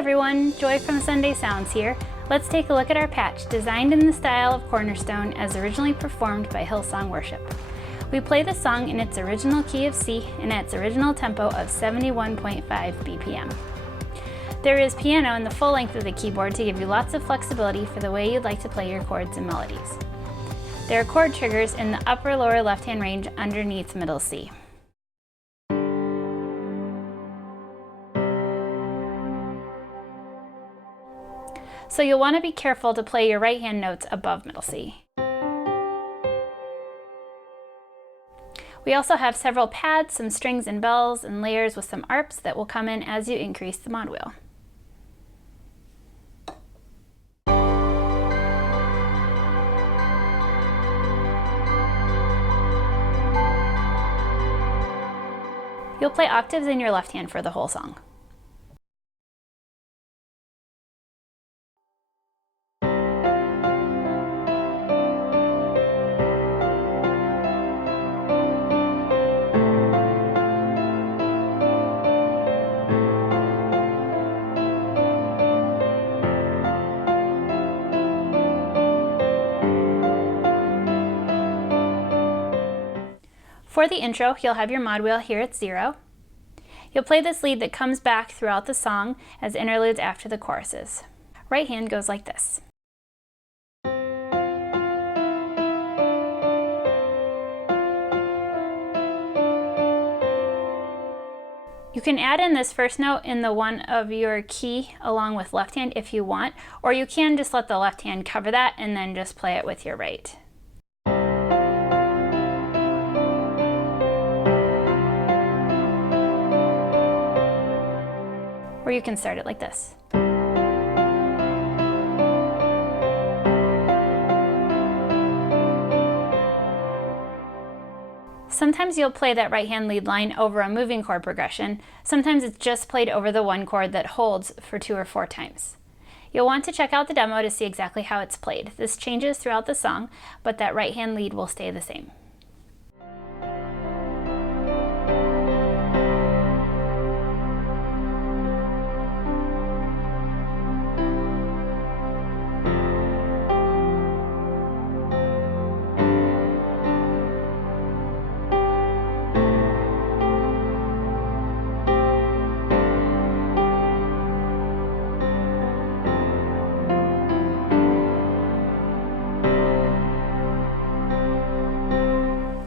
everyone, Joy from Sunday Sounds here. Let's take a look at our patch, designed in the style of Cornerstone as originally performed by Hillsong Worship. We play the song in its original key of C and at its original tempo of 71.5 BPM. There is piano in the full length of the keyboard to give you lots of flexibility for the way you'd like to play your chords and melodies. There are chord triggers in the upper-lower left-hand range underneath middle C. So you'll want to be careful to play your right-hand notes above middle C. We also have several pads, some strings and bells, and layers with some arps that will come in as you increase the mod wheel. You'll play octaves in your left hand for the whole song. For the intro, you'll have your mod wheel here at 0. You'll play this lead that comes back throughout the song as interludes after the choruses. Right hand goes like this. You can add in this first note in the one of your key along with left hand if you want, or you can just let the left hand cover that and then just play it with your right. Or you can start it like this. Sometimes you'll play that right hand lead line over a moving chord progression. Sometimes it's just played over the one chord that holds for 2 or 4 times. You'll want to check out the demo to see exactly how it's played. This changes throughout the song, but that right hand lead will stay the same.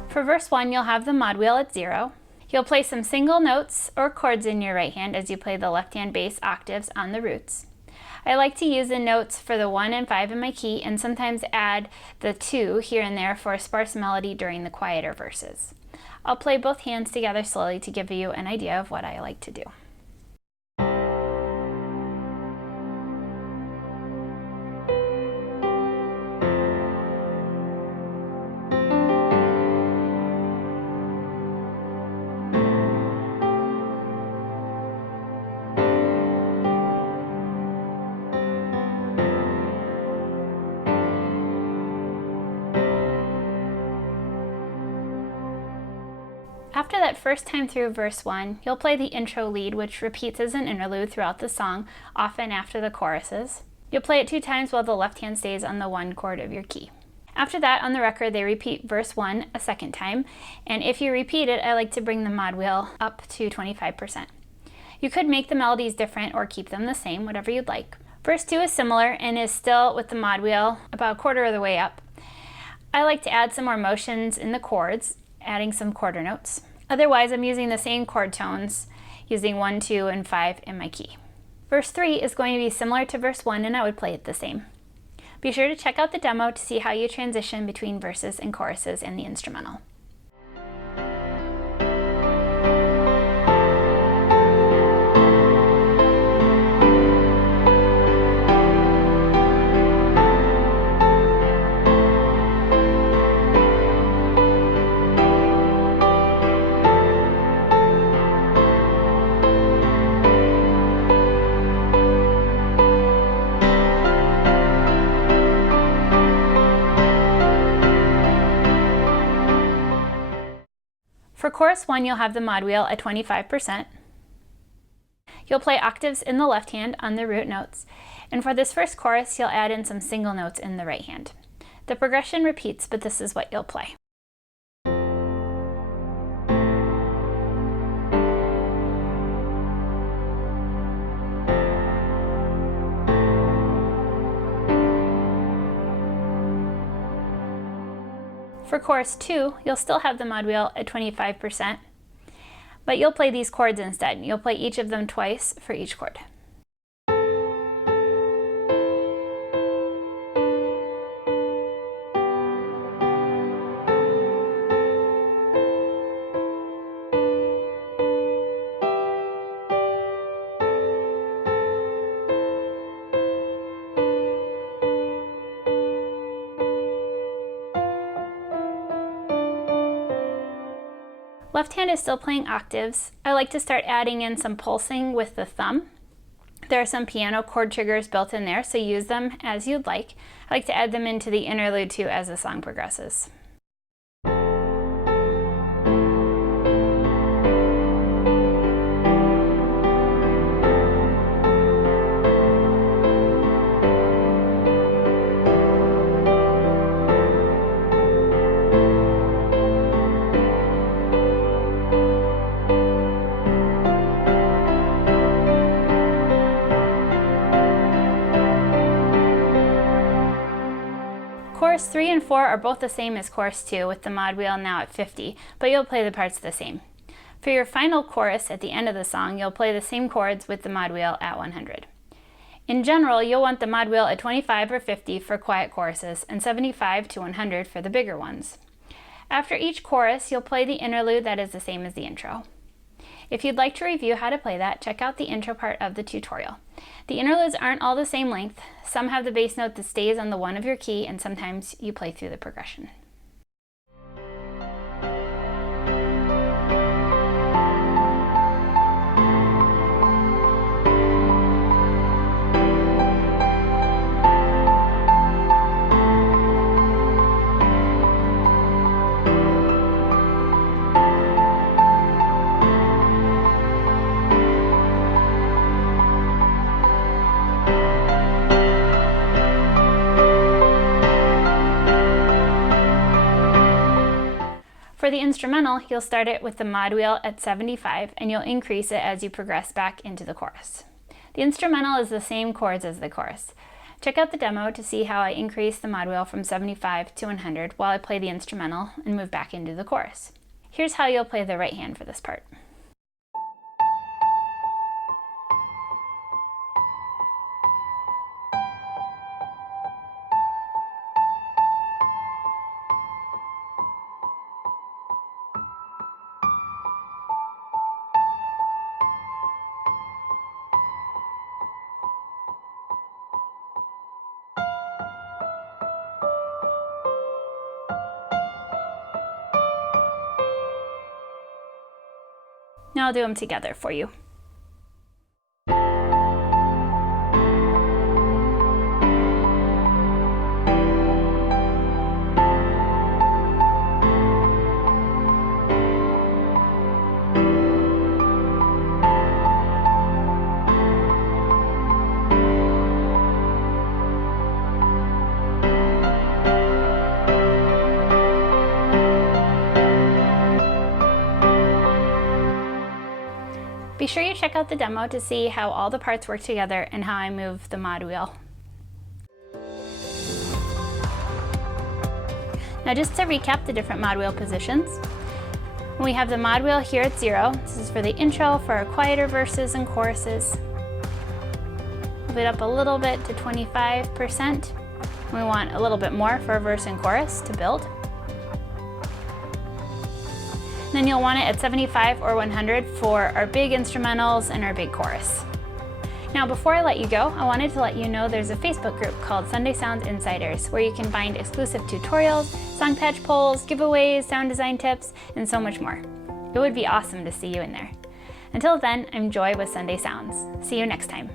For verse 1, you'll have the mod wheel at 0. You'll play some single notes or chords in your right hand as you play the left hand bass octaves on the roots. I like to use the notes for the 1 and 5 in my key and sometimes add the 2 here and there for a sparse melody during the quieter verses. I'll play both hands together slowly to give you an idea of what I like to do. After that first time through verse 1, you'll play the intro lead, which repeats as an interlude throughout the song, often after the choruses. You'll play it 2 times while the left hand stays on the 1 chord of your key. After that, on the record, they repeat verse 1 a second time, and if you repeat it, I like to bring the mod wheel up to 25%. You could make the melodies different or keep them the same, whatever you'd like. Verse 2 is similar and is still with the mod wheel about a quarter of the way up. I like to add some more motions in the chords, adding some quarter notes. Otherwise, I'm using the same chord tones, using 1, 2, and 5 in my key. Verse 3 is going to be similar to verse 1, and I would play it the same. Be sure to check out the demo to see how you transition between verses and choruses in the instrumental. For chorus 1, you'll have the mod wheel at 25%. You'll play octaves in the left hand on the root notes, and for this first chorus, you'll add in some single notes in the right hand. The progression repeats, but this is what you'll play. For chorus 2, you'll still have the mod wheel at 25%, but you'll play these chords instead. You'll play each of them twice for each chord. Left hand is still playing octaves. I like to start adding in some pulsing with the thumb. There are some piano chord triggers built in there, so use them as you'd like. I like to add them into the interlude too as the song progresses. Chorus 3 and 4 are both the same as chorus 2, with the mod wheel now at 50, but you'll play the parts the same. For your final chorus at the end of the song, you'll play the same chords with the mod wheel at 100. In general, you'll want the mod wheel at 25 or 50 for quiet choruses and 75 to 100 for the bigger ones. After each chorus, you'll play the interlude that is the same as the intro. If you'd like to review how to play that, check out the intro part of the tutorial. The interludes aren't all the same length. Some have the bass note that stays on the 1 of your key, and sometimes you play through the progression. For the instrumental, you'll start it with the mod wheel at 75, and you'll increase it as you progress back into the chorus. The instrumental is the same chords as the chorus. Check out the demo to see how I increase the mod wheel from 75 to 100 while I play the instrumental and move back into the chorus. Here's how you'll play the right hand for this part. Now I'll do them together for you. Be sure you check out the demo to see how all the parts work together and how I move the mod wheel. Now just to recap the different mod wheel positions. When we have the mod wheel here at 0, this is for the intro, for our quieter verses and choruses. Move it up a little bit to 25%. We want a little bit more for a verse and chorus to build. Then you'll want it at 75 or 100 for our big instrumentals and our big chorus. Now before I let you go, I wanted to let you know there's a Facebook group called Sunday Sound Insiders where you can find exclusive tutorials, song patch polls, giveaways, sound design tips, and so much more. It would be awesome to see you in there. Until then, I'm Joy with Sunday Sounds. See you next time.